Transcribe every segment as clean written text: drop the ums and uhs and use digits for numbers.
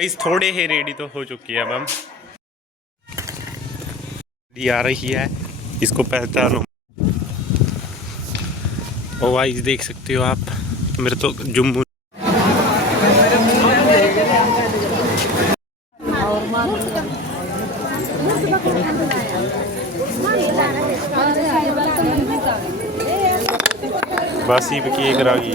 Guys थोड़े ही ready तो हो चुकी है। अब हम आ रही है, इसको पहचानो। ओ गाइस देख सकते हो आप, मेरे तो जुम्मू बासी की एक रागी।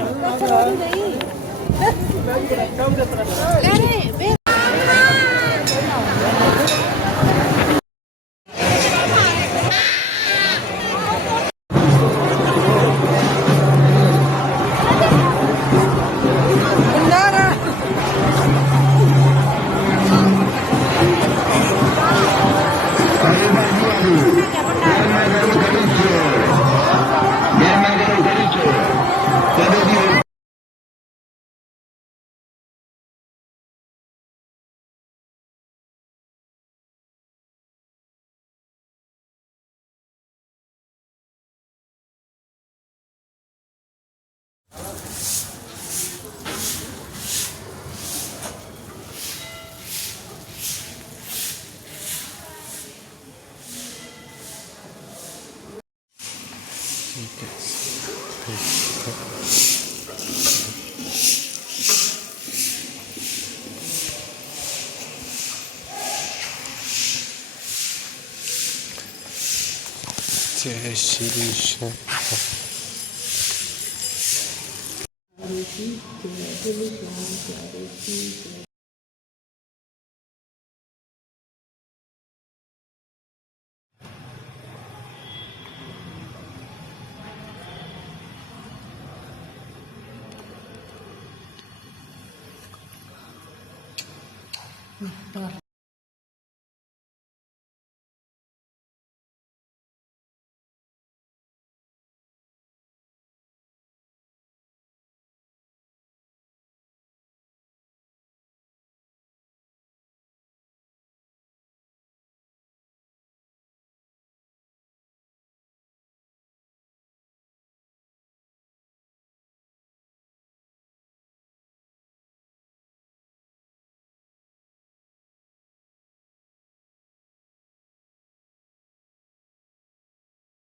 जय श्री श्याम।